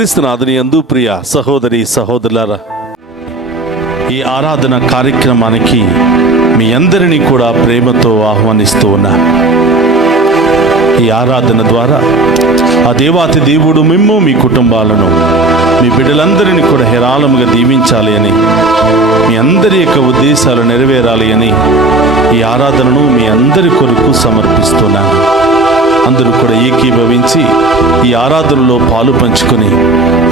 క్రీస్తునాథుని యందు ప్రియ సహోదరి సహోదరులారా, ఈ ఆరాధన కార్యక్రమానికి మీ అందరినీ కూడా ప్రేమతో ఆహ్వానిస్తూ ఉన్నా. ఈ ఆరాధన ద్వారా ఆ దేవాతి దేవుడు మిమ్ము, మీ కుటుంబాలను, మీ బిడ్డలందరినీ కూడా హేరాళముగా దీవించాలి అని, మీ అందరి యొక్క ఉద్దేశాలు నెరవేరాలి అని ఈ ఆరాధనను మీ అందరి కొరకు సమర్పిస్తున్నాను. అందరూ కూడా ఏకీభవించి ఈ ఆరాధనలో పాలు పంచుకొని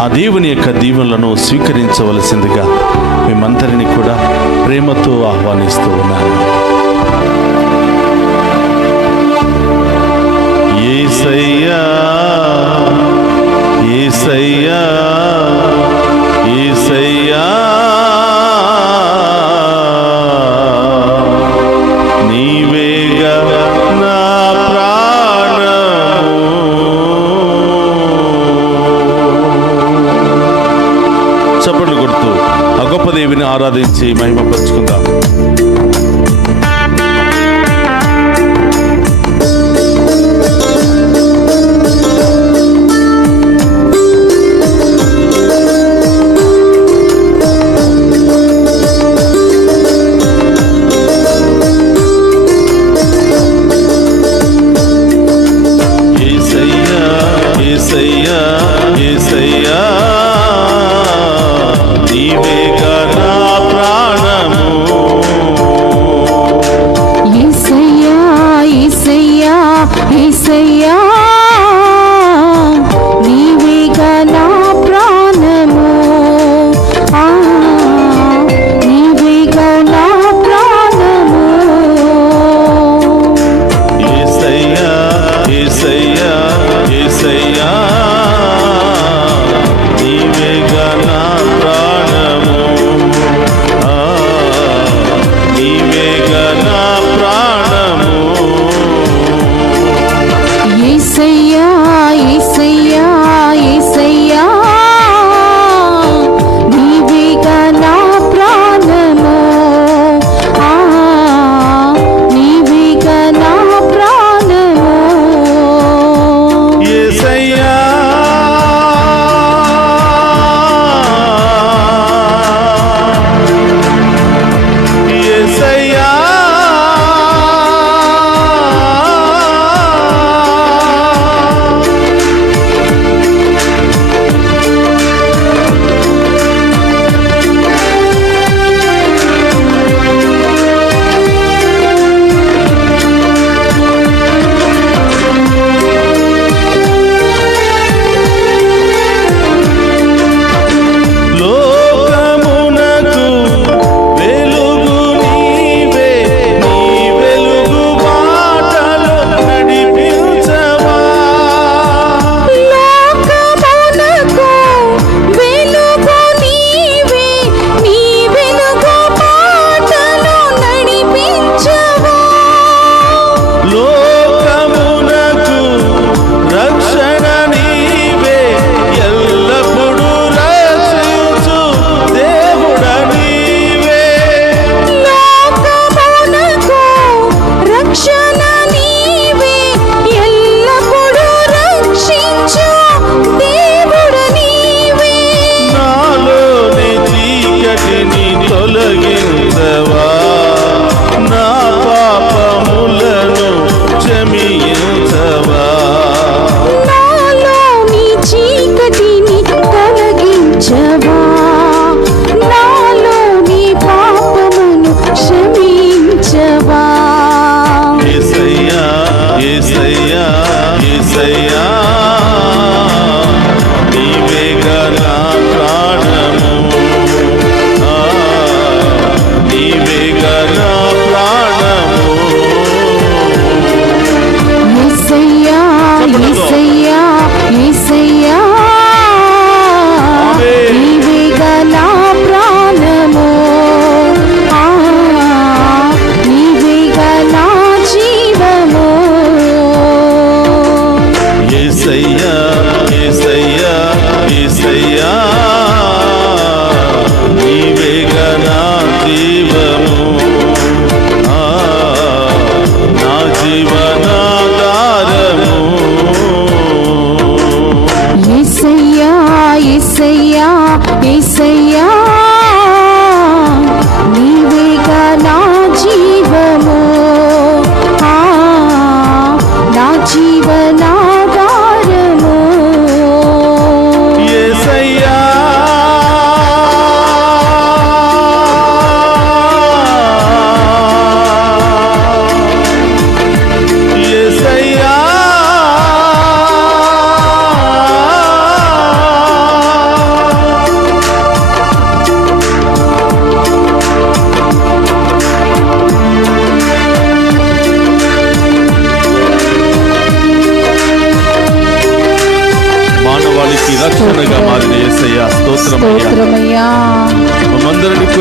ఆ దేవుని యొక్క దీవెనలను స్వీకరించవలసిందిగా మేమందరినీ కూడా ప్రేమతో ఆహ్వానిస్తూ ఉన్నాను. యేసయ్యా యేసయ్యా యేసయ్యా నీవేగా నా చప్పట్లు కొడుతూ ఆ గొప్ప దేవిని ఆరాధించి మహిమపరుచుకుందాం.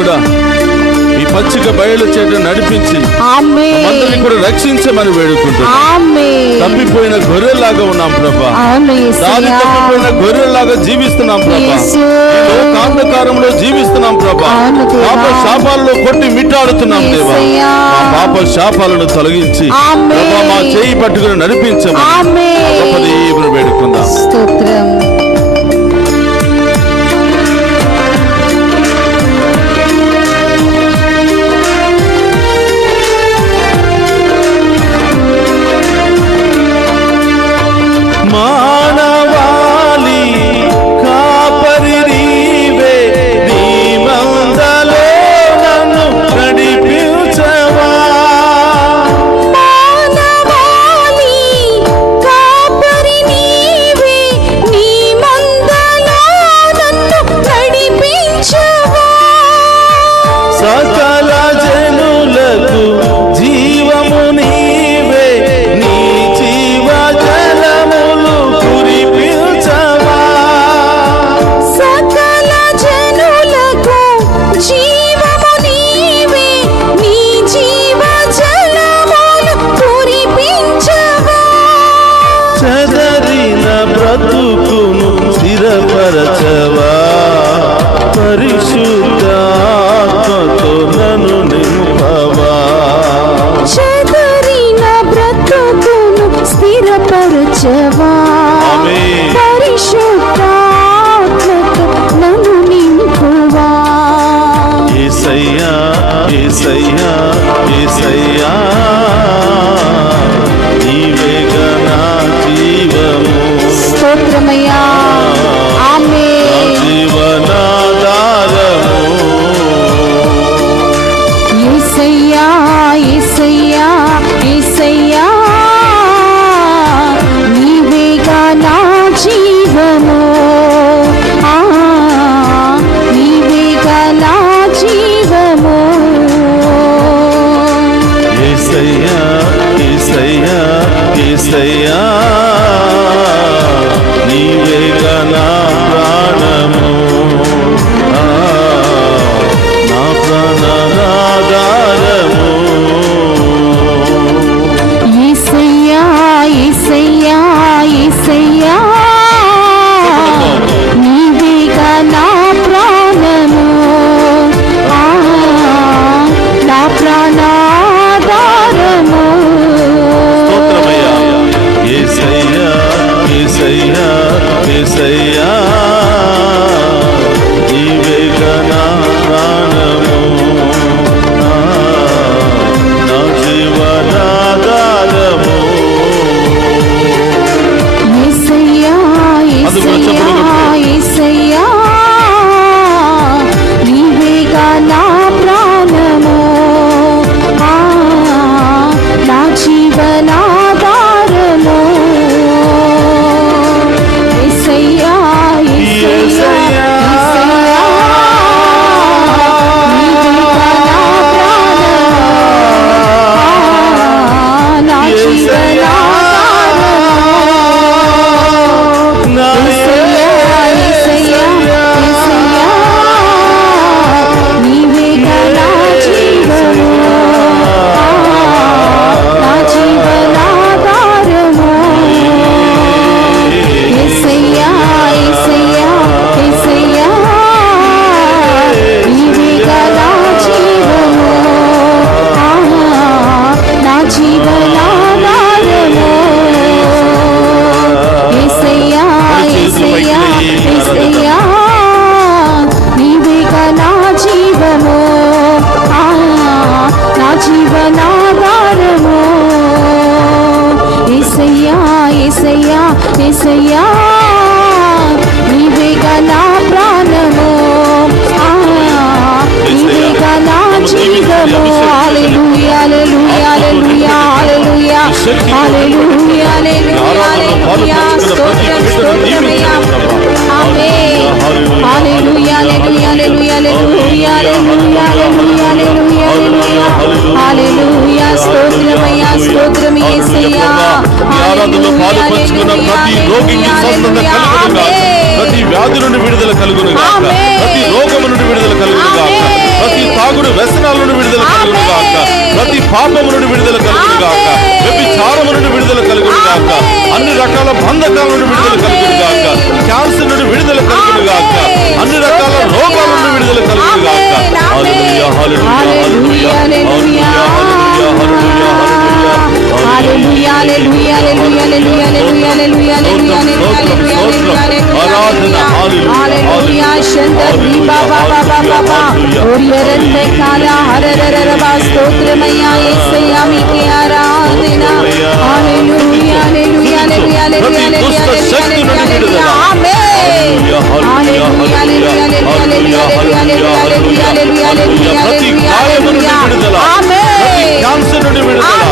గుండా ఈ పచ్చిక బయలు చేత నడిపించి అందరిని కూడా రక్షించమని వేడుకుంటున్నాం. తప్పిపోయిన గొర్రెలాగా ఉన్నాం ప్రభా, దారి తప్పిపోయిన గొర్రెలాగా జీవిస్తున్నాం ప్రభా, కాంధకారంలో జీవిస్తున్నాం ప్రభా, పాప శాపాలలో కొట్టి మిట్టాడుతున్నాం దేవా. మా పాప శాపాలను తొలగించి ప్రభా మా చేయి పట్టుకుని నడిపించమని గొప్ప దేవుని వేడుకుందాం. మానవాళి కాపరి నీవే, నీ మందలో నన్ను నడిపించవా. మానవాళి కాపరి నీవే, నీ మందలో నన్ను నడిపించవా. సకల జనులకు జీవము నీవే, నీ జీవ జలములు కురిపించవా. సకల జనులకు జీవము నీవే, నీ జీవ జలములు కురిపించవా. చెదరిన బ్రతుకును స్థిరపరచవా, పరిశుద్ధాత్మతో నన్ను నింపవా. చెదరిన బ్రతుకును స్థిరపరచవా, పరిశుద్ధాత్మతో నన్ను నింపువా. యేసయ్యా యేసయ్యా యేసయ్యా, నీవేగా నా జీవము, స్తోత్రమయ్యా. ఆమేన్. నా జీవనాధారము. యేసయ్యా యేసయ్యా యేసయ్యా, నీవేగా నా జీవము, నీవేగా నా జీవము. యేసయ్యా యేసయ్యా యేసయ్యా, నీవేగా నా ప్రాణము, నా ప్రాణాధారము. యేసయ్యా యేసయ్యా యేసయ్యా, నీవేగా నా ప్రాణము, నా ప్రాణాధారము. స్తోత్రమయ్యా. యేసయ్యా యేసయ్యా యేసయ్యా, నీవేగా నా ప్రాణము, నా జీవనాధారము. యేసయ్యా యేసయ్యా యేసయ్యా, నీవేగా నా ప్రాణము, నా జీవనాధారము. యేసయ్యా యేసయ్యా యేసయ్యా, నీవేగా నా ప్రాణము, నా జీవనాధారము. యేసయ్యా యేసయ్యా యేసయ్యా, నీవేగా నా జీవము, నా జీవనాధారము. యేసయ్యా యేసయ్యా యేసయ్యా, నీవేగా నా జీవము, నా జీవనాధారము. యేసయ్యా యేసయ్యా యేసయ్యా, నీవేగా నా జీవము, నా జీవనాధారము. యేసయ్యా యేసయ్యా యేసయ్యా, నీవేగా నా ప్రాణము, నీవేగా నా జీవము. హల్లెలూయా హల్లెలూయా హల్లెలూయా హల్లెలూయా హల్లెలూయా హల్లెలూయా. స్తోత్రం స్తోత్రమయ్యా. ఆమేన్. హల్లెలూయా హల్లెలూయా హల్లెలూయా హల్లెలూయా హల్లెలూయా హల్లెలూయా హల్లెలూయా. స్తోత్రమయ్యా స్తోత్రం యేసయ్యా. ఆరాధనలో పాలు పంచుకున్న ప్రతి రోగికి స్వస్థత కలుగును గాక, ప్రతి వ్యాధి నుండి విడుదల కలుగును గాక, ప్రతి రోగము నుండి విడుదల కలుగును గాక. ప్రతి తాగుడు వ్యసనాల నుండి విడుదల కలుగును గాక, ప్రతి పాపము నుండి విడుదల కలుగును గాక, వ్యభిచారము నుండి విడుదల కలుగును గాక, అన్ని రకాల బంధకాల నుండి విడుదల కలుగును గాక, క్యాన్సర్ నుండి విడుదల కలుగును గాక, అన్ని రకాల రోగాల నుండి విడుదల కలుగును గాక. హల్లెలూయా హల్లెలూయా హల్లెలూయా హల్లెలూయా హల్లెలూయా హల్లెలూయా ఆరాధన హల్లెలూయా శంకరి బాబా బాబా బాబా ఓరియరంతే కాల హరరరర స్తోత్రమయ్యా యేసయ్యా మీకే ఆరాధన హల్లెలూయా హల్లెలూయా హల్లెలూయా ఆమేన్ హల్లెలూయా హల్లెలూయా హల్లెలూయా ఆమేన్ క్యాన్సర్ నుండి విడుదల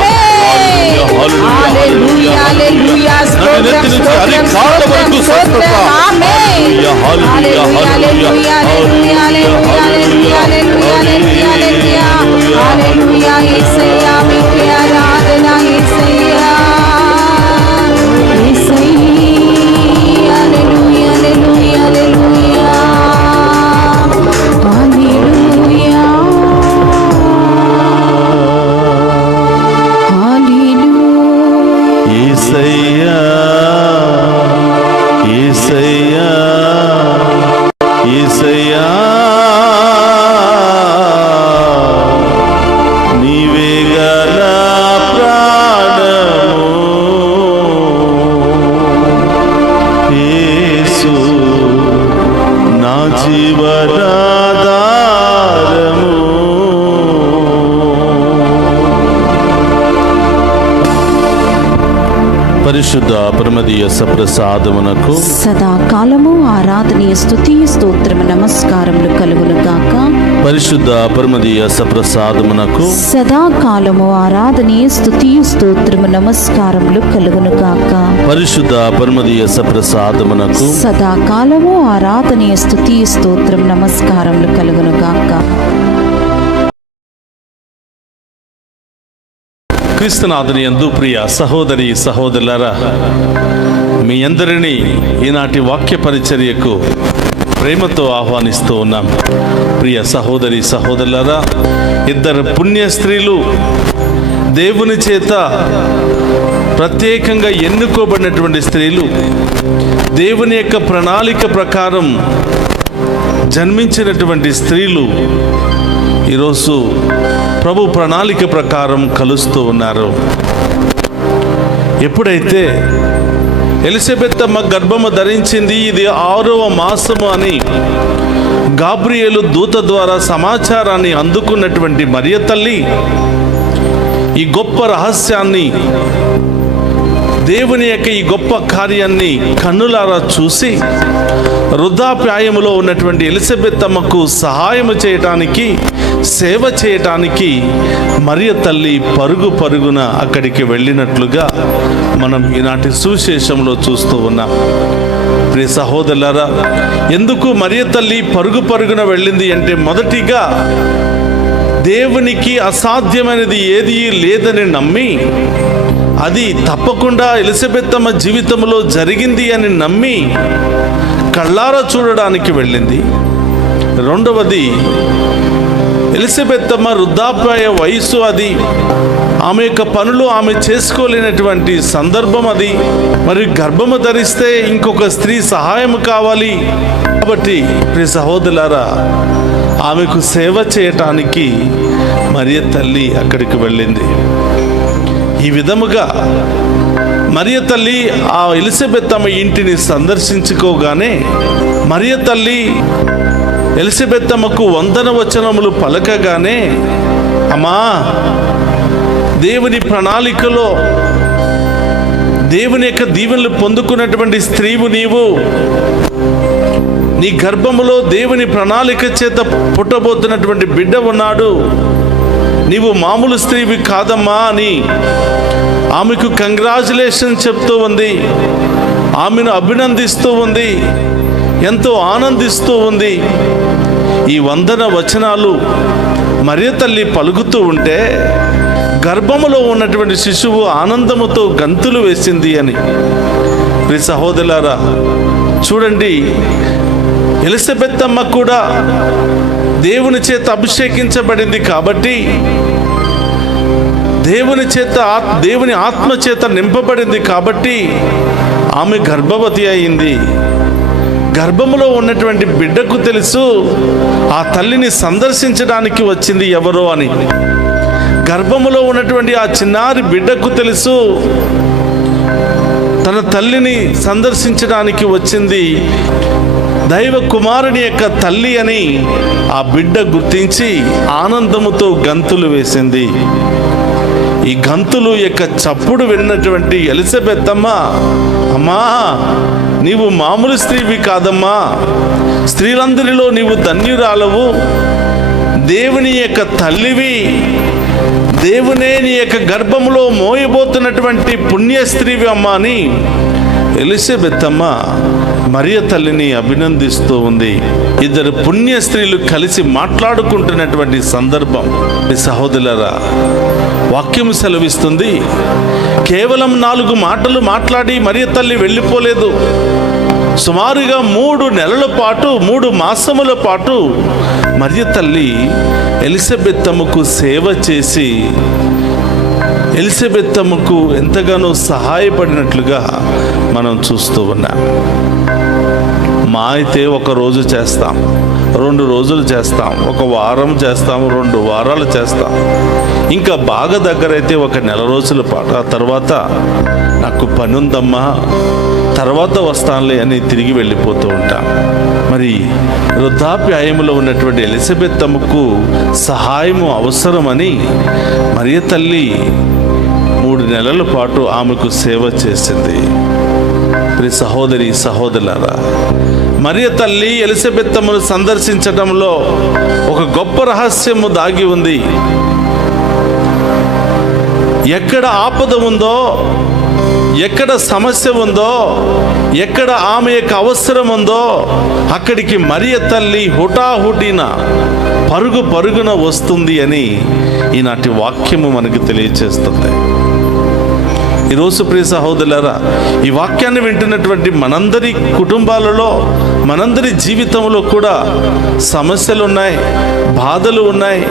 హల్లెలూయా హల్లెలూయా స్తోత్రం స్తోత్రం స్తోత్రం ఆమేన్ హల్లెలూయా హల్లెలూయా హల్లెలూయా హల్లెలూయా హల్లెలూయా యేసయ్యా మీకే ఆరాధన యేసయ్యా యేసయ్యా హల్లెలూయా హల్లెలూయా హల్లెలూయా హల్లెలూయా యేసయ్యా యేసయ్యా యేసయ్యా నీవే గల ప్రాణము యేసు నా జీవనాధారము. పరిశుద్ధ పరమదీయ సప్రసాదమునకు సదాకాలము ఆరాధనీయ స్తుతి స్తోత్రము నమస్కారములు కలుగును గాక. పరిశుద్ధ పరమదీయ సప్రసాదమునకు సదాకాలము ఆరాధనీయ స్తుతి స్తోత్రము నమస్కారములు కలుగును గాక. పరిశుద్ధ పరమదీయ సప్రసాదమునకు సదాకాలము ఆరాధనీయ స్తుతి స్తోత్రం నమస్కారములు కలుగును గాక. క్రీస్తునాథుని యందు ప్రియ సహోదరి సహోదరులారా, మీ అందరినీ ఈనాటి వాక్య పరిచర్యకు ప్రేమతో ఆహ్వానిస్తూ ఉన్నాం. ప్రియ సహోదరి సహోదరులారా, ఇద్దరు పుణ్య స్త్రీలు దేవుని చేత ప్రత్యేకంగా ఎన్నుకోబడినటువంటి స్త్రీలు, దేవుని యొక్క ప్రణాళిక ప్రకారం జన్మించినటువంటి స్త్రీలు ఈరోజు ప్రభు ప్రణాళిక ప్రకారం కలుస్తూ ఉన్నారు. ఎప్పుడైతే ఎలిజబెత్ అమ్మ గర్భము ధరించింది, ఇది 6వ మాసము అని గాబ్రియేలు దూత ద్వారా సమాచారాన్ని అందుకున్నటువంటి మరియ తల్లి ఈ గొప్ప రహస్యాన్ని, దేవుని యొక్క ఈ గొప్ప కార్యాన్ని కన్నులారా చూసి వృద్ధాప్యాయములో ఉన్నటువంటి ఎలిజబెత్ అమ్మకు సహాయము చేయటానికి, సేవ చేయటానికి మరియ తల్లి పరుగు పరుగున అక్కడికి వెళ్ళినట్లుగా మనం ఈనాటి సువిశేషంలో చూస్తూ ఉన్నాం. ప్రియ సహోదరులారా, ఎందుకు మరియ తల్లి పరుగు పరుగున వెళ్ళింది అంటే, మొదటిగా దేవునికి అసాధ్యమైనది ఏదీ లేదని నమ్మి, అది తప్పకుండా ఎలిజబెత్ అమ్మ జీవితంలో జరిగింది అని నమ్మి కళ్ళారా చూడడానికి వెళ్ళింది. రెండవది, ఎలిజబెత్ అమ్మ వృద్ధాప్యాయ వయసు, అది ఆమె యొక్క పనులు ఆమె చేసుకోలేనటువంటి సందర్భం అది. మరి గర్భము ధరిస్తే ఇంకొక స్త్రీ సహాయం కావాలి కాబట్టి ప్రియ సహోదరులారా, ఆమెకు సేవ చేయటానికి మరియ తల్లి అక్కడికి వెళ్ళింది. ఈ విధముగా మరియ తల్లి ఆ ఎలిజబెత్ అమ్మ ఇంటిని సందర్శించుకోగానే మరియ తల్లి ఎలిజబెత్ అమ్మకు వందన వచనములు పలకగానే, అమ్మా, దేవుని ప్రణాళికలో దేవుని యొక్క దీవెనలు పొందుకున్నటువంటి స్త్రీవు నీవు, నీ గర్భములో దేవుని ప్రణాళిక చేత పుట్టబోతున్నటువంటి బిడ్డ ఉన్నాడు, నీవు మామూలు స్త్రీవి కాదమ్మా అని ఆమెకు కంగ్రాచులేషన్ చెప్తూ ఉంది, ఆమెను అభినందిస్తూ ఉంది, ఎంతో ఆనందిస్తూ ఉంది. ఈ వందన వచనాలు మరియ తల్లి పలుకుతూ ఉంటే గర్భములో ఉన్నటువంటి శిశువు ఆనందముతో గంతులు వేసింది అని. ప్రియ సహోదరులారా, చూడండి, ఎలిసబెత్తమ్మ కూడా దేవుని చేత అభిషేకించబడింది కాబట్టి, దేవుని ఆత్మ చేత నింపబడింది కాబట్టి ఆమె గర్భవతి అయింది. గర్భములో ఉన్నటువంటి బిడ్డకు తెలుసు ఆ తల్లిని సందర్శించడానికి వచ్చింది ఎవరో అని. గర్భములో ఉన్నటువంటి ఆ చిన్నారి బిడ్డకు తెలుసు తన తల్లిని సందర్శించడానికి వచ్చింది దైవ కుమారుని యొక్క తల్లి అని ఆ బిడ్డ గుర్తించి ఆనందముతో గంతులు వేసింది. ఈ గంతులు యొక్క చప్పుడు విన్నటువంటి ఎలిజబెత్తమ్మ, అమ్మా నీవు మామూలు స్త్రీవి కాదమ్మా, స్త్రీలందరిలో నీవు ధన్యురాలవు, దేవుని యొక్క తల్లివి, దేవునే నీ యొక్క గర్భములో మోయబోతున్నటువంటి పుణ్య స్త్రీవి అమ్మా అని ఎలిజబెత్తమ్మ మరియ తల్లిని అభినందిస్తూ ఉంది. ఇద్దరు పుణ్య స్త్రీలు కలిసి మాట్లాడుకుంటున్నటువంటి సందర్భం. మీ సహోదరులారా, వాక్యం సెలవిస్తుంది, కేవలం 4 మాటలు మాట్లాడి మరియ తల్లి వెళ్ళిపోలేదు. సుమారుగా 3 నెలల పాటు 3 మాసముల పాటు మరియ తల్లి ఎలిజబెత్తమ్మకు సేవ చేసి ఎలిజబెత్తమ్మకు ఎంతగానో సహాయపడినట్లుగా మనం చూస్తూ ఉన్నాం. మా అయితే 1 రోజు చేస్తాం, 2 రోజులు చేస్తాం, 1 వారం చేస్తాం, 2 వారాలు చేస్తాం, ఇంకా బాగా దగ్గరైతే 1 నెల రోజుల పాటు. ఆ తర్వాత నాకు పని ఉందమ్మా, తర్వాత వస్తానులే అని తిరిగి వెళ్ళిపోతూ ఉంటాం. మరి వృద్ధాప్యాయములో ఉన్నటువంటి ఎలిజబెత్తమ్మకు సహాయము అవసరమని మరియ తల్లి 3 నెలల పాటు ఆమెకు సేవ చేసింది. ప్రియ సహోదరి సహోదరులారా, మరియ తల్లి ఎలిజబెత్తమ్మను సందర్శించడంలో ఒక గొప్ప రహస్యము దాగి ఉంది. ఎక్కడ ఆపద ఉందో, ఎక్కడ సమస్య ఉందో, ఎక్కడ ఆమె యొక్క అవసరం ఉందో అక్కడికి మరియ తల్లి హుటాహుటిన పరుగున వస్తుంది అని ఈనాటి వాక్యము మనకు తెలియచేస్తుంది. ఈరోజు ప్రియ సహోదరులారా, ఈ వాక్యాన్ని వింటున్నటువంటి మనందరి కుటుంబాలలో, మనందరి జీవితంలో కూడా సమస్యలు ఉన్నాయి, బాధలు ఉన్నాయి,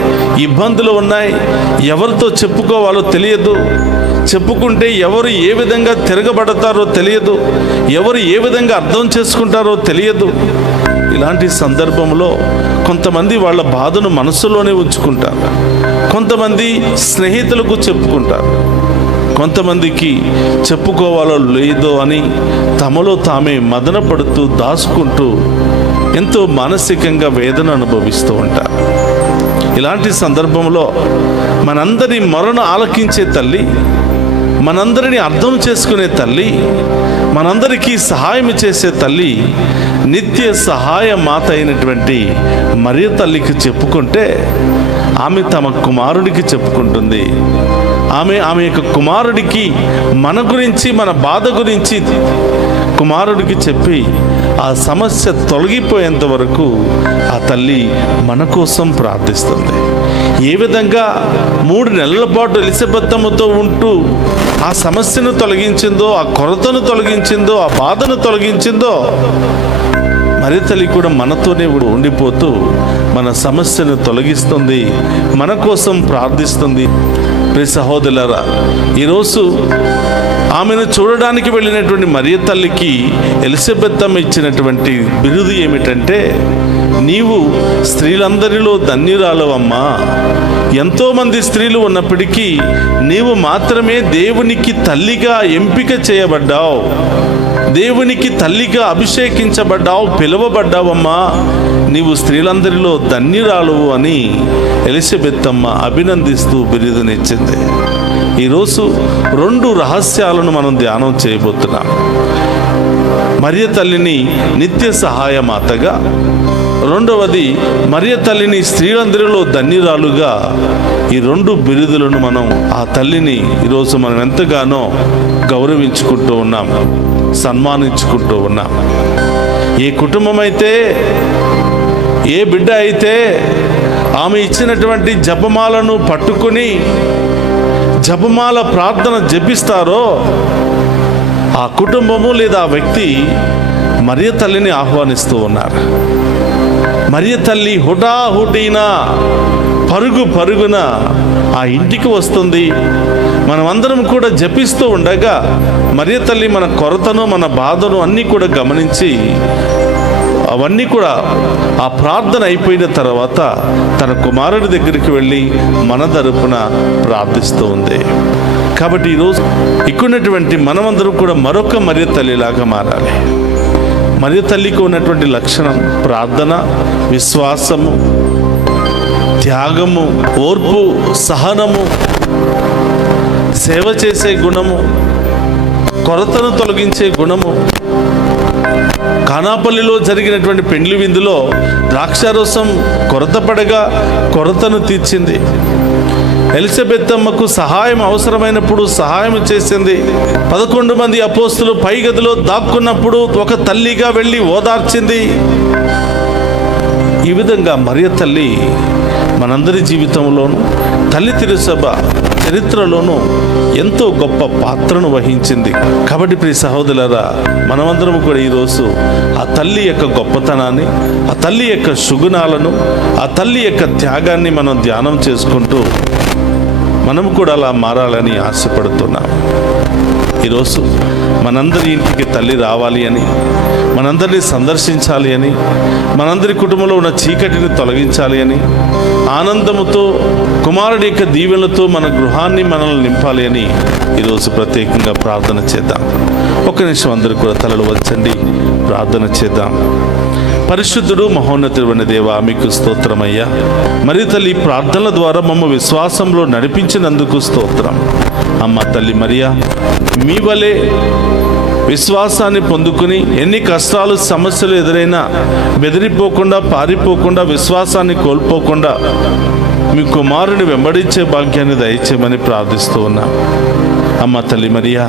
ఇబ్బందులు ఉన్నాయి. ఎవరితో చెప్పుకోవాలో తెలియదు, చెప్పుకుంటే ఎవరు ఏ విధంగా తిరగబడతారో తెలియదు, ఎవరు ఏ విధంగా అర్థం చేసుకుంటారో తెలియదు. ఇలాంటి సందర్భంలో కొంతమంది వాళ్ళ బాధను మనసులోనే ఉంచుకుంటారు, కొంతమంది స్నేహితులకు చెప్పుకుంటారు, కొంతమందికి చెప్పుకోవాలో లేదో అని తమలో తామే మదన పడుతూ దాచుకుంటూ ఎంతో మానసికంగా వేదన అనుభవిస్తూ ఉంటారు. ఇలాంటి సందర్భంలో మనందరి మొరను ఆలకించే తల్లి, మనందరినీ అర్థం చేసుకునే తల్లి, మనందరికీ సహాయం చేసే తల్లి, నిత్య సహాయ మాత అయినటువంటి మరియ తల్లికి చెప్పుకుంటే ఆమె తమ కుమారుడికి చెప్పుకుంటుంది. ఆమె యొక్క కుమారుడికి మన గురించి, మన బాధ గురించి కుమారుడికి చెప్పి ఆ సమస్య తొలగిపోయేంత వరకు ఆ తల్లి మన కోసం ప్రార్థిస్తుంది. ఏ విధంగా 3 నెలల పాటు ఎలిజబెత్తమ్మతో ఉంటూ ఆ సమస్యను తొలగించిందో, ఆ కొరతను తొలగించిందో, ఆ బాధను తొలగించిందో, మరియ తల్లి కూడా మనతోనే ఉండిపోతూ మన సమస్యను తొలగిస్తుంది, మన కోసం ప్రార్థిస్తుంది. ప్రియ సహోదరులారా, ఈరోజు ఆమెను చూడడానికి వెళ్ళినటువంటి మరియ తల్లికి ఎలిజబెత్తమ్మ ఇచ్చినటువంటి బిరుదు ఏమిటంటే, నీవు స్త్రీలందరిలో ధన్యురాలవమ్మా. ఎంతోమంది స్త్రీలు ఉన్నప్పటికీ నీవు మాత్రమే దేవునికి తల్లిగా ఎంపిక చేయబడ్డావు, దేవునికి తల్లిగా అభిషేకించబడ్డావు, పిలువబడ్డావమ్మా. నీవు స్త్రీలందరిలో ధన్యురాలువు అని ఎలిజబెత్తమ్మ అభినందిస్తూ బిరుదునిచ్చింది. ఈరోజు 2 రహస్యాలను మనం ధ్యానం చేయబోతున్నాం. మరియ తల్లిని నిత్య సహాయ మాతగా, రెండవది మరియ తల్లిని స్త్రీలందరిలో ధన్యురాలుగా. ఈ 2 బిరుదులను మనం, ఆ తల్లిని ఈరోజు మనం ఎంతగానో గౌరవించుకుంటూ ఉన్నాం, సన్మానించుకుంటూ ఉన్నాం. ఏ కుటుంబం అయితే, ఏ బిడ్డ అయితే ఆమె ఇచ్చినటువంటి జపమాలను పట్టుకుని జపమాల ప్రార్థన జపిస్తారో ఆ కుటుంబము లేదా ఆ వ్యక్తి మరియ తల్లిని ఆహ్వానిస్తూ ఉన్నారు. మరియ తల్లి హుటాహుటిన పరుగున ఆ ఇంటికి వస్తుంది. మనమందరం కూడా జపిస్తూ ఉండగా మరియ తల్లి మన కొరతను, మన బాధను అన్నీ కూడా గమనించి అవన్నీ కూడా ఆ ప్రార్థన అయిపోయిన తర్వాత తన కుమారుడి దగ్గరికి వెళ్ళి మన తరపున ప్రార్థిస్తూ ఉంది. కాబట్టి ఈరోజు ఇక్కడున్నటువంటి మనమందరం కూడా మరొక మరియ తల్లిలాగా మారాలి. మరియ తల్లికి ఉన్నటువంటి లక్షణం ప్రార్థన, విశ్వాసము, త్యాగము, ఓర్పు, సహనము, సేవ చేసే గుణము, కొరతను తొలగించే గుణము. కానాపల్లిలో జరిగినటువంటి పెండ్లి విందులో ద్రాక్షారసం కొరత పడగా కొరతను తీర్చింది. ఎలిజబెత్ అమ్మకు సహాయం అవసరమైనప్పుడు సహాయం చేసింది. 11 మంది అపోస్తులు పై గదిలో దాక్కున్నప్పుడు ఒక తల్లిగా వెళ్ళి ఓదార్చింది. ఈ విధంగా మరియ తల్లి మనందరి జీవితంలోనూ, తల్లి తిరుసభ చరిత్రలోనూ ఎంతో గొప్ప పాత్రను వహించింది. కాబట్టి ప్రియ సహోదరులారా, మనమందరం కూడా ఈరోజు ఆ తల్లి యొక్క గొప్పతనాన్ని, ఆ తల్లి యొక్క సుగుణాలను, ఆ తల్లి యొక్క త్యాగాన్ని మనం ధ్యానం చేసుకుంటూ మనం కూడా అలా మారాలని ఆశపడుతున్నాం. ఈరోజు మనందరి ఇంటికి తల్లి రావాలి అని, మనందరినీ సందర్శించాలి అని, మనందరి కుటుంబంలో ఉన్న చీకటిని తొలగించాలి అని, ఆనందముతో కుమారుడి యొక్క దీవెనలతో మన గృహాన్ని మనల్ని నింపాలి అని ఈరోజు ప్రత్యేకంగా ప్రార్థన చేద్దాం. ఒక్క నిమిషం అందరూ కూడా తలలు వంచండి, ప్రార్థన చేద్దాం. పరిశుద్ధుడు మహోన్నతుడైన దేవా, మీకు స్తోత్రమయ్యా. మరియ తల్లి ప్రార్థనల ద్వారా మమ్మ విశ్వాసంలో నడిపించినందుకు స్తోత్రం. అమ్మ తల్లి మరియా, మీ వలె విశ్వాసాన్ని పొందుకుని ఎన్ని కష్టాలు, సమస్యలు ఎదురైనా బెదిరిపోకుండా, పారిపోకుండా, విశ్వాసాన్ని కోల్పోకుండా మీ కుమారుని వెంబడించే భాగ్యాన్ని దయచేయమని ప్రార్థిస్తూ ఉన్నా. అమ్మ తల్లి మరియా,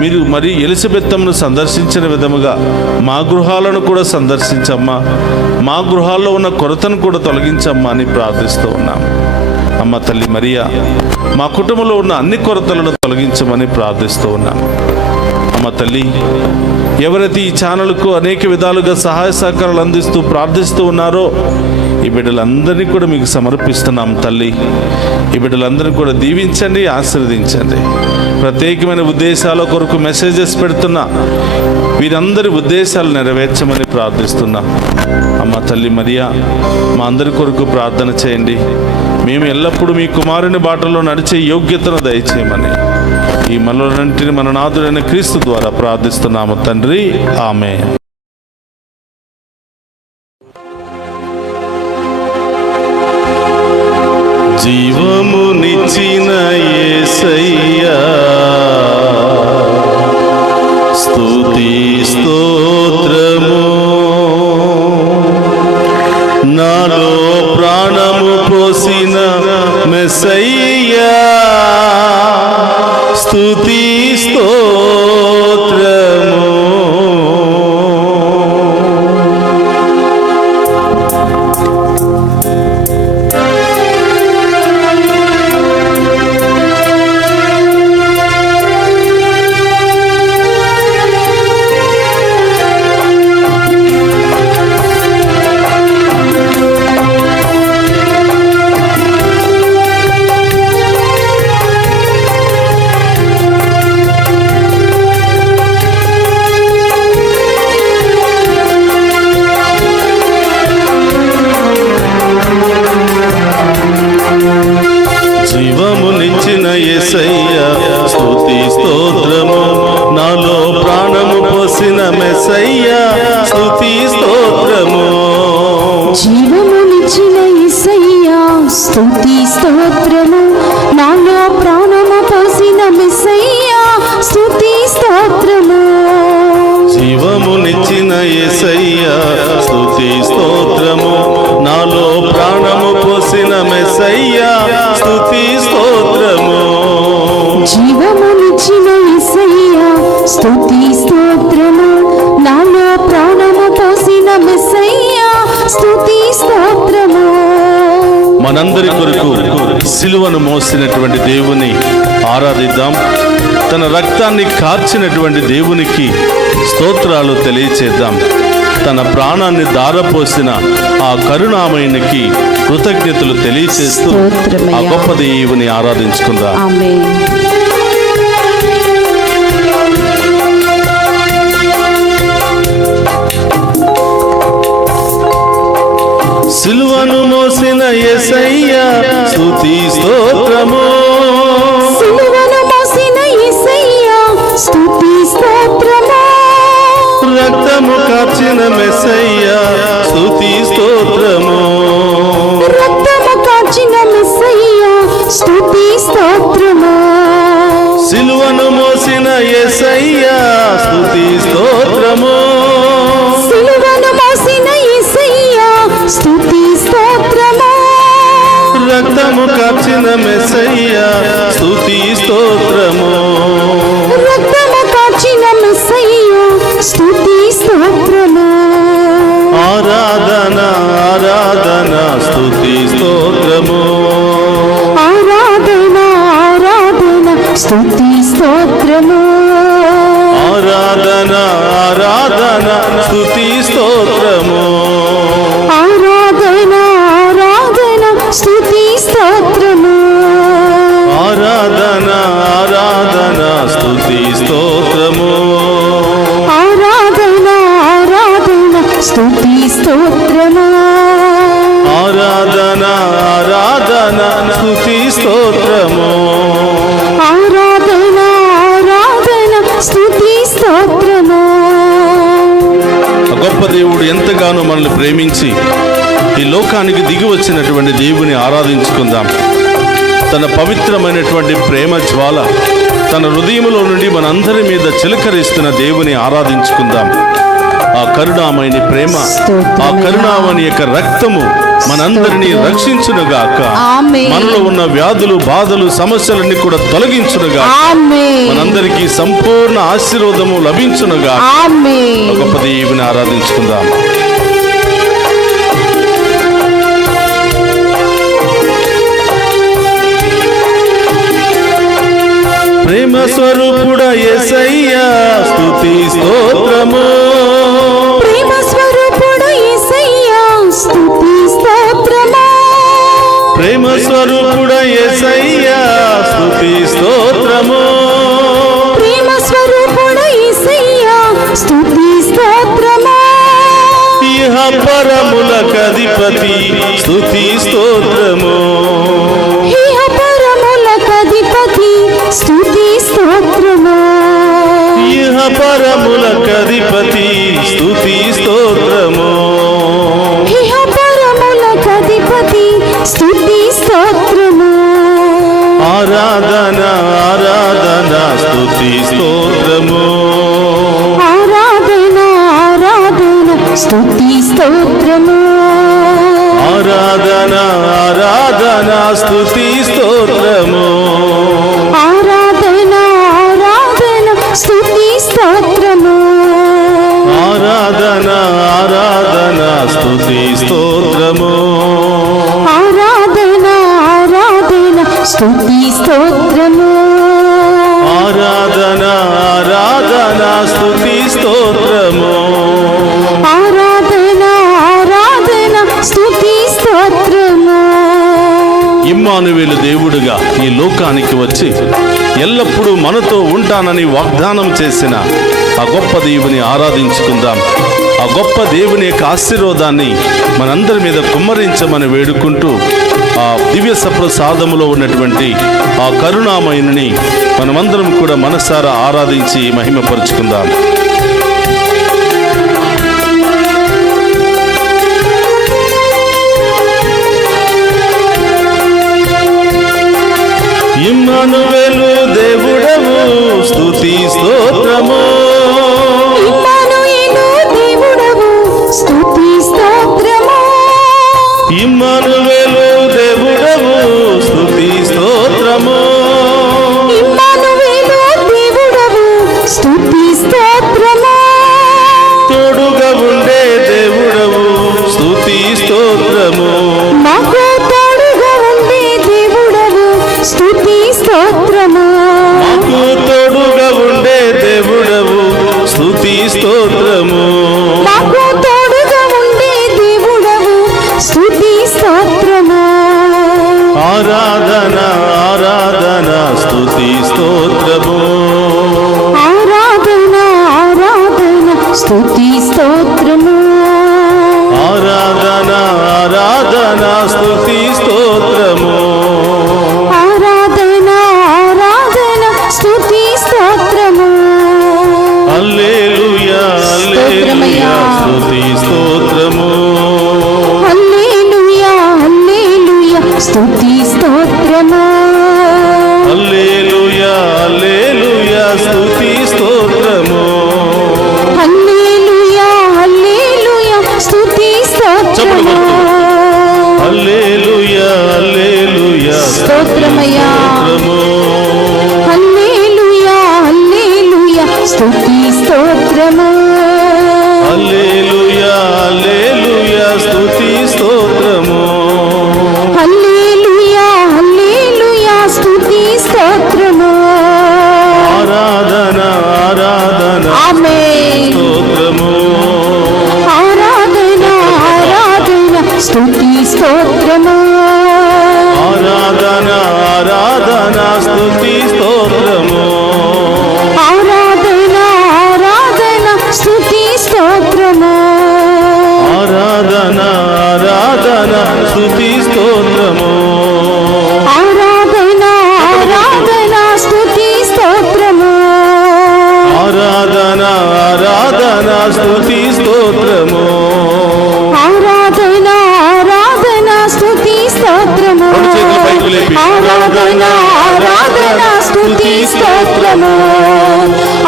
మీరు మరి ఎలిజబెత్తమ్మను సందర్శించిన విధముగా మా గృహాలను కూడా సందర్శించమ్మా, మా గృహాల్లో ఉన్న కొరతను కూడా తొలగించమ్మా అని ప్రార్థిస్తూ ఉన్నాం. అమ్మ తల్లి మరియా, మా కుటుంబంలో ఉన్న అన్ని కొరతలను తొలగించమని ప్రార్థిస్తూ ఉన్నాం. అమ్మ తల్లి, ఎవరైతే ఈ ఛానల్కు అనేక విధాలుగా సహాయ సహకారాలు అందిస్తూ ప్రార్థిస్తూ ఉన్నారో ఈ బిడ్డలందరినీ కూడా మీకు సమర్పిస్తున్నాం తల్లి. ఈ బిడ్డలందరినీ కూడా దీవించండి, ఆశీర్వదించండి. ప్రత్యేకమైన ఉద్దేశాల కొరకు మెసేజెస్ పెడుతున్నా వీరందరి ఉద్దేశాలు నెరవేర్చమని ప్రార్థిస్తున్నాం. అమ్మ తల్లి మరియా, మా అందరి కొరకు ప్రార్థన చేయండి. మేము ఎల్లప్పుడూ మీ కుమారుని బాటలో నడిచే యోగ్యతను దయచేయమని ఈ మనలన్నింటిని మన నాథుడైన క్రీస్తు ద్వారా ప్రార్థిస్తున్నాము తండ్రి, ఆమేన్. జీవమునిచ్చిన యేసయ్యా, స్తుతి స్తోత్రము. నాలో ప్రాణము పోసిన మెస్సయ్యా, స్తుతి స్తోత్రము. జీవమునిచ్చిన యేసయ్యా, స్తుతి స్తోత్రము. నాలో ప్రాణము పోసిన మెస్సయ్యా, స్తుతి స్తోత్రము. జీవమునిచ్చిన యేసయ్యా, స్తుతి స్తోత్రము. నాలో ప్రాణము పోసిన మెస్సయ్యా, స్తుతి స్తోత్రము. జీవమునిచ్చిన యేసయ్యా, స్తుతి స్తోత్రము. నాలో ప్రాణము పోసిన మెస్సయ్యా, స్తుతి స్తోత్రము. జీవమునిచ్చిన యేసయ్యా, స్తుతి స్తోత్రము. నాలో ప్రాణము పోసిన మెస్సయ్యా, స్తుతి స్తోత్రము. మనందరి కొరకు సిలువను మోసినటువంటి దేవుని ఆరాధిద్దాం. తన రక్తాన్ని కార్చినటువంటి దేవునికి స్తోత్రాలు తెలియచేద్దాం. తన ప్రాణాన్ని దారపోసిన ఆ కరుణామయునికి కృతజ్ఞతలు తెలియచేస్తూ ఆ గొప్ప దేవుని ఆరాధించుకుందాం. ఆమేన్. సిలువను మోసిన యేసయ్యా స్తుతి స్తోత్రము, సిలువను మోసిన యేసయ్యా స్తుతి స్తోత్రము, రక్తము కార్చిన మెస్సయ్యా స్తుతి స్తోత్రము, రక్తము కార్చిన మెస్సయ్యా స్తుతి స్తోత్రము, సిలువను మోసిన యేసయ్యా స్తుతి స్తోత్రము, సిలువను మోసిన యేసయ్యా స్తుతి స్తోత్రము, రక్తము కార్చిన మెస్సయ్యా స్తుతి స్తోత్రము, రక్తము కార్చిన మెస్సయ్యా స్తుతి స్తోత్రము, ఆరాధన ఆరాధన స్తుతి స్తోత్రము, ఆరాధన ఆరాధన స్తుతి స్తోత్రము, ఆరాధన ఆరాధన స్తుతి స్తోత్రము, ఆరాధన ఆరాధన స్తుతి స్తోత్రము, ఆరాధన ఆరాధన స్తుతి స్తోత్రము, ఆరాధన ఆరాధన స్తుతి స్తోత్రము, ఆరాధన ఆరాధన స్తుతి స్తోత్రము, ఆరాధన ఆరాధన స్తుతి స్తోత్రము. గొప్ప దేవుడు ఎంతగానో మనల్ని ప్రేమించి ఈ లోకానికి దిగి వచ్చినటువంటి దేవుని ఆరాధించుకుందాం. తన పవిత్రమైనటువంటి ప్రేమ జ్వాల తన హృదయంలో నుండి మనందరి మీద చిలకరిస్తున్న దేవుని ఆరాధించుకుందాం. ఆ కరుణామయుని ప్రేమ, ఆ కరుణామణి యొక్క రక్తము మనందరినీ రక్షించునుగాక. ఆమేన్. మనలో ఉన్న వ్యాధులు, బాధలు, సమస్యలన్నీ కూడా తొలగించునుగా. ఆమేన్. మనందరికీ సంపూర్ణ ఆశీర్వాదము లభించునుగా. ఆమేన్. గొప్ప దేవుని ఆరాధించుకుందాం. ప్రేమ స్వరూపుడ యేసయ్యా స్తుతి స్తోత్రము, ప్రేమ స్వరూపుడు యేసయ్యా స్తుతి స్తోత్రము, ప్రేమ స్వరూపుడ యేసయ్యా స్తుతి స్తోత్రము, ప్రేమ స్వరూపుడు యేసయ్యా స్తుతి స్తోత్రము, ఇహ పరములకధిపతి స్తుతి స్తోత్రము, ఇహ పరములకధిపతి స్తుతి స్తోత్రము, ఇహ పరములకధిపతి స్తుతి స్తోత్రము, ఇహ పరములకధిపతి స్తుతి స్తోత్రము, ఆరాధన ఆరాధన స్తుతి స్తోత్రము, ఆరాధన ఆరాధన స్తుతి స్తోత్రము, ఆరాధన ఆరాధన స్తుతి స్తోత్రము, ఆరాధన ఆరాధన స్తుతి స్తోత్రము, ఆరాధన ఆరాధన స్తుతి స్తోత్రము, ఆరాధన ఆరాధన స్తుతి స్తోత్రము, ఆరాధన ఆరాధన స్తుతి స్తోత్రము, ఆరాధన ఆరాధన స్తుతి స్తోత్రము. ఇమ్మానువేలు దేవుడుగా ఈ లోకానికి వచ్చి ఎల్లప్పుడూ మనతో ఉంటానని వాగ్దానం చేసిన ఆ గొప్ప దేవుని ఆరాధించుకుందాం. ఆ గొప్ప దేవుని యొక్క ఆశీర్వాదాన్ని మనందరి మీద కుమ్మరించమని వేడుకుంటూ ఆ దివ్య సప్రసాదములో ఉన్నటువంటి ఆ కరుణామయుని మనమందరం కూడా మనసారా ఆరాధించి మహిమపరుచుకుందాం. ఇమ్మానువేలు దేవుడవు స్తుతి స్తోత్రము, ఇమ్మానుయేలు దేవుడవు స్తుతి స్తోత్రము, ఇమ్మానువేలు దేవుడవు స్తుతి స్తోత్రము, ఇమ్మానుయేలు దేవుడవు స్తుతి స్తోత్రము, తోడుగా ఉండే దేవుడవు స్తుతి స్తోత్రము, మాకు తోడుగా ఉండే దేవుడవు స్తుతి స్తోత్రము, మాకు తోడుగా ఉండే దేవుడవు స్తుతి స్తోత్రము, మాకు ఆరాధన ఆరాధన స్తుతి స్తోత్రము ఆరాధన ఆరాధన స్తుతి స్తోత్రము ఆరాధన ఆరాధన స్తుతి స్తోత్రము ఆరాధన ఆరాధన స్తుతి స్తోత్రము హల్లెలూయా హల్లెలూయా స్తుతి స్తోత్రము హల్లెలూయా హల్లెలూయా స్తుతి స్తోత్రము హల్లెలూయా హల్లెలూయా స్తుతి స్తోత్రము హల్లెలూయా హల్లెలూయా స్తుతి స్తోత్రము హల్లెలూయా హల్లెలూయా స్తోత్రమయ్యా హల్లెలూయా హల్లెలూయా స్తుతి స్తోత్రము హల్లెలూయా హల్లెలూయా స్తుతి స్తోత్రము హల్లెలూయా హల్లెలూయా స్తుతి స్తోత్రము ఆరాధన ఆరాధన ఆమేన్ స్తోత్రము ఆరాధన ఆరాధన స్తుతి స్తోత్రము ఆరాధన ఆరాధన స్తుతి స్తోత్రము ఆరాధన ఆరాధన స్తుతి స్తోత్రము ఆరాధన ఆరాధన స్తుతి స్తోత్రము ఆరాధన ఆరాధన స్తుతి స్తోత్రము ఆరాధన ఆరాధన స్తుతి స్తోత్రము ఆరాధన ఆరాధన స్తుతి స్తోత్రము రెండు చేతులు పైకి లేపి. ఆరాధన ఆరాధన స్తుతి స్తోత్రము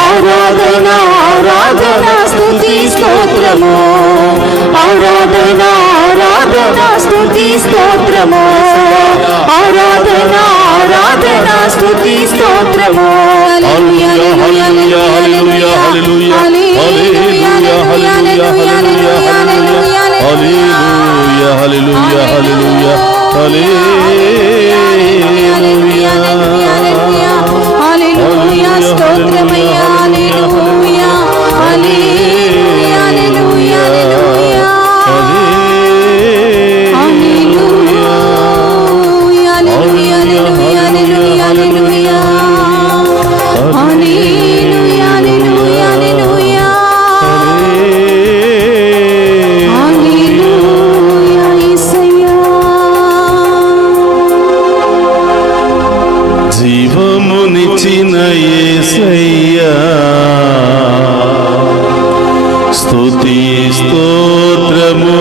ఆరాధన ఆరాధన స్తుతి స్తోత్రము ఆరాధన ఆరాధన స్తుతి స్తోత్రము ఆరాధన ఆరాధన స్తుతి స్తోత్రము హల్లెలూయా హల్లెలూయా హల్లెలూయా హల్లెలూయా హల్లెలూయా హల్లెలూయా హల్లెలూయా హల్లెలూయా హల్లెలూయా హల్లెలూయా హల్లెలూయా స్తోత్రమయ్యా హల్లెలూయా హల్లెలూయా హల్లెలూయా జీవమునిచిన యేసయ్యా స్తుతి స్తోత్రము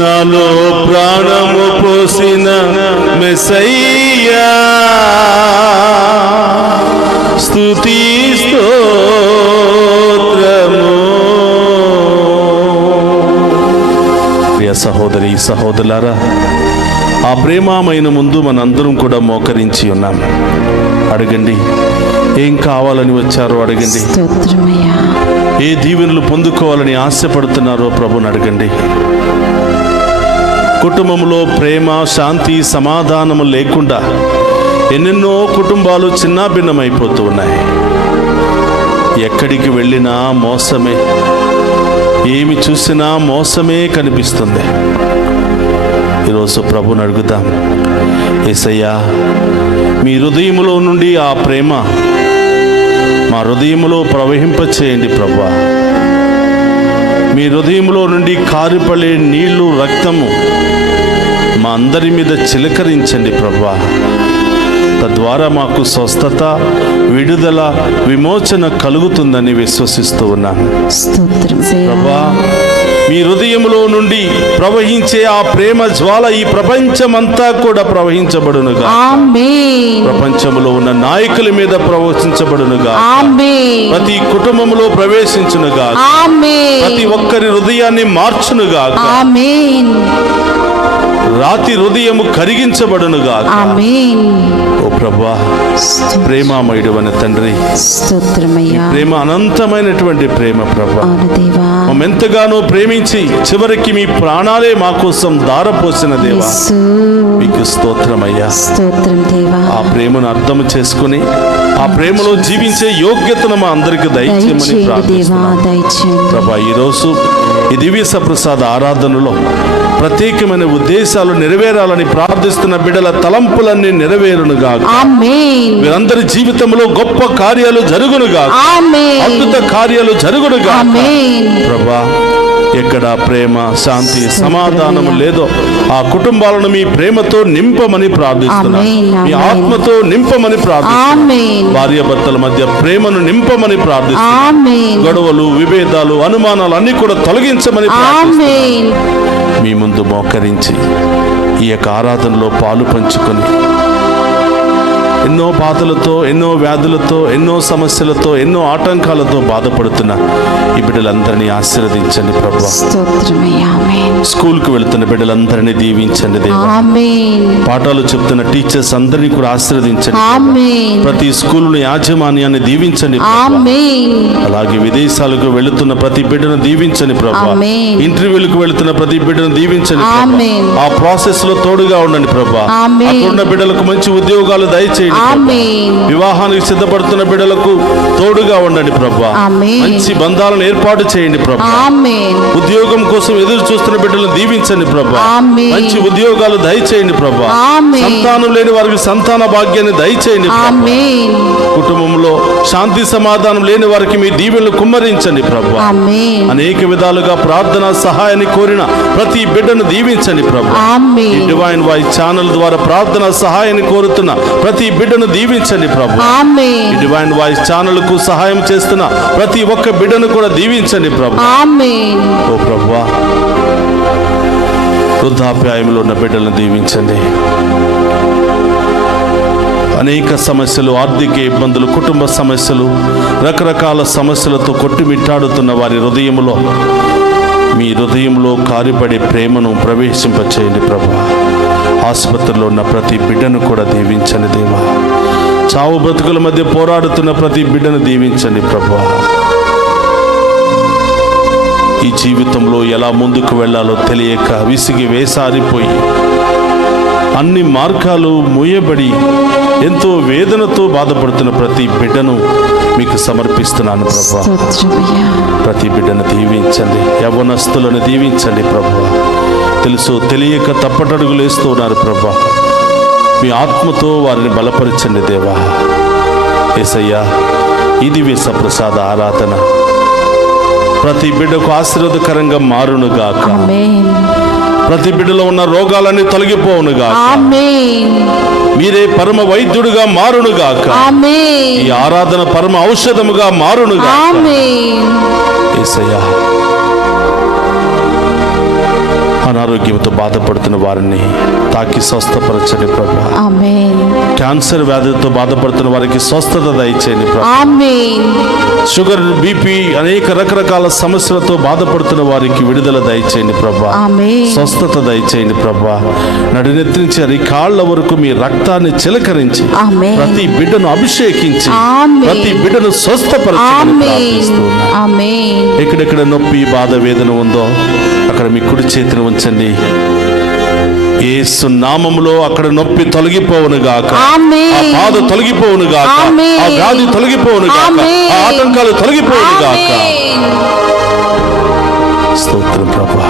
నాలో ప్రాణము పోసిన మెస్సయ్యా స్తుతి స్తోత్రము ప్రియ సహోదరి సహోదరులారా, ఆ ప్రేమామైన ముందు మనందరం కూడా మోకరించి ఉన్నాం. అడగండి, ఏం కావాలని వచ్చారో అడగండి. స్తోత్రమయ్యా ఏ దీవెనలు పొందుకోవాలని ఆశపడుతున్నారో ప్రభుని అడగండి. కుటుంబంలో ప్రేమ, శాంతి, సమాధానము లేకుండా ఎన్నెన్నో కుటుంబాలు చిన్నాభిన్నమైపోతూ ఉన్నాయి. ఎక్కడికి వెళ్ళినా మోసమే, ఏమి చూసినా మోసమే కనిపిస్తుంది. ఈరోజు ప్రభుని అడుగుదాం. యేసయ్యా, మీ హృదయములో నుండి ఆ ప్రేమ మా హృదయములో ప్రవహింపచేయండి ప్రభువా. మీ హృదయములో నుండి కారిపడే నీళ్లు, రక్తము మా అందరి మీద చిలకరించండి ప్రభువా. తద్వారా మాకు స్వస్థత, విడుదల, విమోచన కలుగుతుందని విశ్వసిస్తూ ఉన్నాను స్తోత్రం ప్రభువా. మీ హృదయములో నుండి ప్రవహించే ఆ ప్రేమ జ్వాల ఈ ప్రపంచమంతా కూడా ప్రవహించబడునుగా. ఆమేన్ ప్రపంచములో ఉన్న నాయకుల మీద ప్రవహించబడునుగా. ఆమేన్ ప్రతి కుటుంబములో ప్రవేశించునుగా. ఆమేన్ ప్రతి ఒక్కరి హృదయాన్ని మార్చునుగా. ఆమేన్ రాతి హృదయము కరిగించబడునుగా. ఆమేన్ ఓ ప్రభువా, ప్రేమామయుడు అనే తండ్రి, స్తోత్రమయ్యా ప్రేమ అనంతమైనటువంటి ప్రేమ ప్రభువా. అవును దేవా ఎంతగానో ప్రేమించి చివరికి మీ ప్రాణాలే మా కోసం దారపోసిన దేవా, యేసు మీకు స్తోత్రమయ్యా. స్తోత్రం దేవా ఆ ప్రేమను అర్థం చేసుకుని ఆ ప్రేమలో జీవించే యోగ్యతను మా అందరికి దయచేయమని దయచేయండి దేవా ప్రార్థిస్తున్నాం దయచేయండి ప్రభా. ఈరోజు ఈ దివ్య సప్రసాద ఆరాధనలో ప్రత్యేకమైన ఉద్దేశాలు నెరవేరాలని ప్రార్థిస్తున్న బిడ్డల తలంపులన్నీ నెరవేరునుగా. ఆమేన్. వీరందరి జీవితంలో గొప్ప కార్యాలు జరుగునుగా. ఆమేన్. అద్భుత కార్యాలు జరుగునుగా. ఆమేన్. ప్రభువా, ఎక్కడ ప్రేమ, శాంతి, సమాధానం లేదో ఆ కుటుంబాలను మీ ప్రేమతో నింపమని ప్రార్థిస్తున్నాను. మీ ఆత్మతో నింపమని ప్రార్థిస్తున్నాను. భార్యాభర్తల మధ్య ప్రేమను నింపమని ప్రార్థిస్తున్నాను. గొడవలు, విభేదాలు, అనుమానాలు అన్ని కూడా తొలగించమని ప్రార్థిస్తున్నాను. మీ ముందు మోకరించి ఈ యొక్క ఆరాధనలో పాలు పంచుకొని ఎన్నో బాధలతో, ఎన్నో వ్యాధులతో, ఎన్నో సమస్యలతో, ఎన్నో ఆటంకాలతో బాధపడుతున్న ఈ బిడ్డలందరినీ ఆశీర్వదించండి ప్రభువా. స్కూల్కి వెళుతున్న బిడ్డలందరినీ దీవించండి దేవా. పాఠాలు చెప్తున్న టీచర్స్ అందరినీ కూడా ఆశీర్వదించండి. ప్రతి స్కూల్ యాజమాన్యాన్ని దీవించండి. అలాగే విదేశాలకు వెళుతున్న ప్రతి బిడ్డను దీవించండి ప్రభువా. ఇంటర్వ్యూలకు వెళుతున్న ప్రతి బిడ్డను దీవించండి. ఆ ప్రాసెస్ లో తోడుగా ఉండండి ప్రభువా. అక్కడున్న బిడ్డలకు మంచి ఉద్యోగాలు దయచేయండి. వివాహానికి సిద్ధపడుతున్న బిడ్డలకు తోడుగా ఉండండి ప్రభువా. మంచి బంధాలను ఏర్పాటు చేయండి ప్రభువా. ఉద్యోగం కోసం ఎదురు చూస్తున్న బిడ్డలను దీవించండి ప్రభువా. మంచి ఉద్యోగాలు దయచేయండి ప్రభువా. సంతానం లేని వారికి సంతాన భాగ్యాన్ని దయచేయండి. కుటుంబంలో శాంతి సమాధానం లేని వారికి మీ దీవెనలు కుమ్మరించండి ప్రభువా. అనేక విధాలుగా ప్రార్థన సహాయాన్ని కోరిన ప్రతి బిడ్డను దీవించండి ప్రభువా. డివైన్ వాయిస్ ఛానల్ ద్వారా ప్రార్థన సహాయాన్ని కోరుతున్న ప్రతి బిడ్డను దీవించండి ప్రభువా. ఈ డివైన్ వాయిస్ ఛానల్ కు సహాయం చేస్తున్న ప్రతి ఒక్క బిడ్డను కూడా దీవించండి ప్రభువా. ఓ ప్రభువా, వృద్ధాప్యాయంలో ఉన్న బిడ్డలను దీవించండి. అనేక సమస్యలు, ఆర్థిక ఇబ్బందులు, కుటుంబ సమస్యలు, రకరకాల సమస్యలతో కొట్టుమిట్టాడుతున్న వారి హృదయంలో మీ హృదయంలో కారిపడే ప్రేమను ప్రవేశింపచేయండి ప్రభువా. ఆసుపత్రిలో ఉన్న ప్రతి బిడ్డను కూడా దీవించండి దేవా. చావు బ్రతుకుల మధ్య పోరాడుతున్న ప్రతి బిడ్డను దీవించండి ప్రభువా. ఈ జీవితంలో ఎలా ముందుకు వెళ్ళాలో తెలియక విసిగి వేసారిపోయి అన్ని మార్గాలు మూయబడి ఎంతో వేదనతో బాధపడుతున్న ప్రతి బిడ్డను మీకు సమర్పిస్తున్నాను ప్రభువా. ప్రతి బిడ్డను దీవించండి. యవ్వనస్తులను దీవించండి ప్రభువా. తెలుసు తెలియక తప్పటడుగులు వేస్తూ ఉన్నారు ప్రభువా. మీ ఆత్మతో వారిని బలపరచండి దేవా. యేసయ్యా, ఈ దివ్య సప్రసాద ఆరాధన ప్రతి బిడ్డకు ఆశీర్వాదకరంగా మారునుగాక. ప్రతి బిడ్డలో ఉన్న రోగాలన్నీ తొలగిపోవునుగాక. మీరే పరమ వైద్యుడుగా మారునుగాక. ఈ ఆరాధన పరమ ఔషధముగా మారునుగాక. యేసయ్యా, అనారోగ్యంతో బాధపడుతున్న వారిని తాకి స్వస్థపరచండి ప్రభువా. క్యాన్సర్ వ్యాధితో బాధపడుతున్న వారికి స్వస్థత దయచేయండి ప్రభువా. షుగర్, బీపీ, అనేక రకరకాల సమస్యలతో బాధపడుతున్న వారికి విడుదల దయచేయండి ప్రభువా. స్వస్థత దయచేయండి ప్రభువా. నడినెత్తి నుంచి అరికాళ్ల వరకు మీ రక్తాన్ని చిలకరించి ప్రతి బిడ్డను అభిషేకించి ప్రతి బిడ్డను స్వస్థపరచండి. ఎక్కడెక్కడ నొప్పి, బాధ, వేదన ఉందో అక్కడ మీ కుడి చేతిని ఉంచండి. యేసు నామములో అక్కడ నొప్పి తొలగిపోవునుగాక. ఆ బాధ తొలగిపోవునుగాక. ఆ వ్యాధి తొలగిపోవునుగాక. ఆ ఆటంకాలు తొలగిపోవునుగాక. స్తోత్రం ప్రభువా.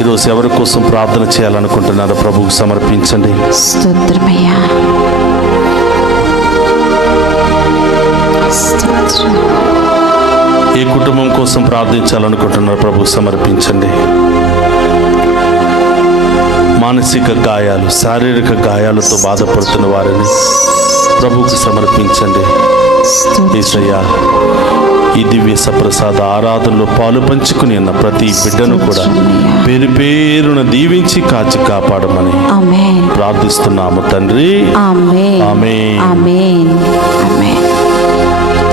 ఈరోజు ఎవరి కోసం ప్రార్థన చేయాలనుకుంటున్నారో ప్రభువుకు సమర్పించండి. స్తోత్రమయ్యా. ఏ కుటుంబం కోసం ప్రార్థించాలనుకుంటున్నారో ప్రభువుకు సమర్పించండి. మానసిక గాయాలు, శారీరక గాయాలతో బాధపడుతున్న వారిని ప్రభువుకు సమర్పించండి. యేసయ్యా, ఈ దివ్య సప్రసాద ఆరాధనలో పాలు పంచుకుని ఉన్న ప్రతి బిడ్డను కూడా పేరు పేరున దీవించి కాచి కాపాడమని ప్రార్థిస్తున్నాము తండ్రి. ఆమేన్.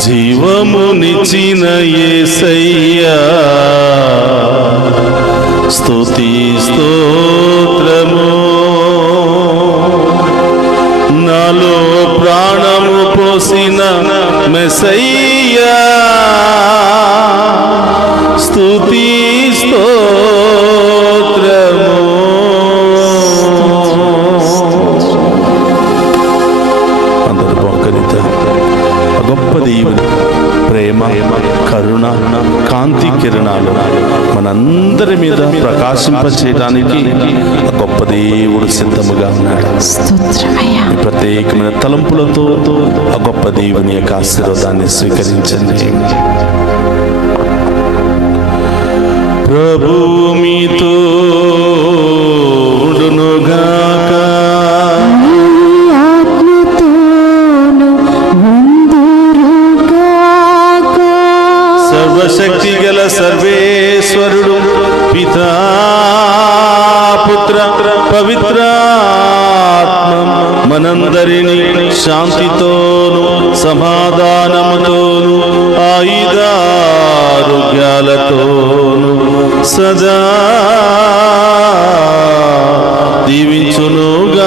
జీవమునిచిన యేసయ్యా, స్తుతి స్తోత్రము. నాలో ప్రాణము పోసిన మెస్సయ్యా, స్తుతి స్తోత్రము. అందరూ గొప్ప దీవెన ప్రేమ, కరుణ, కాంతి కిరణాలు మనందరి మీద ప్రకాశింపచేయడానికి ఆ గొప్ప దేవుడు సిద్ధముగా ఉన్నాడు. స్తోత్రమయ్యా. ఈ ప్రత్యేకమైన తలంపులతో ఆ గొప్ప దేవుని యొక్క ఆశీర్వాదాన్ని స్వీకరించండి. ప్రభు మీతో ఉండునుగాక. ఆత్మతోను ఉందురుగాక. సర్వశక్తి గల సర్వేశ్వరుడు పితా పుత్ర పవిత్రాత్మ మనందరినీ శాంతితోను సమాధానముతోను ఆయుధారోగ్యాలతోను సదా దీవించునుగాక.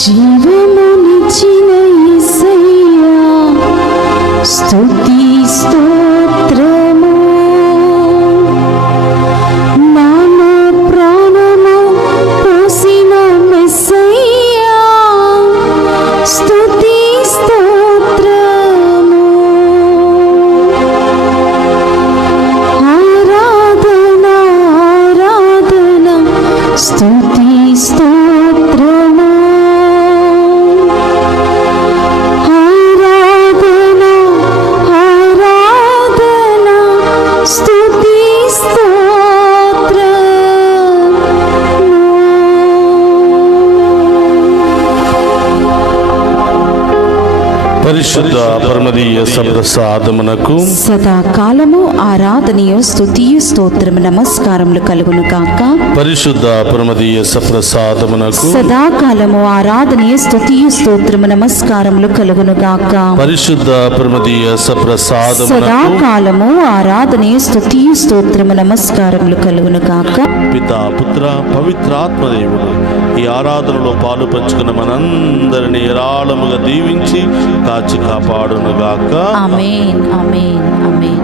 జీవమునిచ్చిన యేసయ్యా, స్తుతి స్తోత్రము. నాలో ప్రాణము పోసిన మెస్సయ్యా, స్తుతి స్తోత్రము. ఆరాధన ఆరాధన స్తుతి స్తోత్రము. ఆరాధన ఆరాధన స్తుతి పరిశుద్ధ పరమదీయ సప్రసాదమునకు సదాకాలము ఆరాధనయు స్తుతియు స్తోత్రము నమస్కారములు కలుగును కాక. పరిశుద్ధ పరమదీయ సప్రసాదమునకు సదాకాలము ఆరాధనయు స్తుతియు స్తోత్రము నమస్కారములు కలుగును గాక. పరిశుద్ధ పరమదీయ సప్రసాదమునకు సదాకాలము ఆరాధనయు స్తుతియు స్తోత్రము నమస్కారములు కలుగును గాక. పితా పుత్ర పవిత్రాత్మదేవుడు ఈ ఆరాధనలో పాలు పంచుకున్న మనందరినీ ఏరాళముగా దీవించి కాచి కాపాడునుగాక. ఆమేన్ ఆమేన్ ఆమేన్.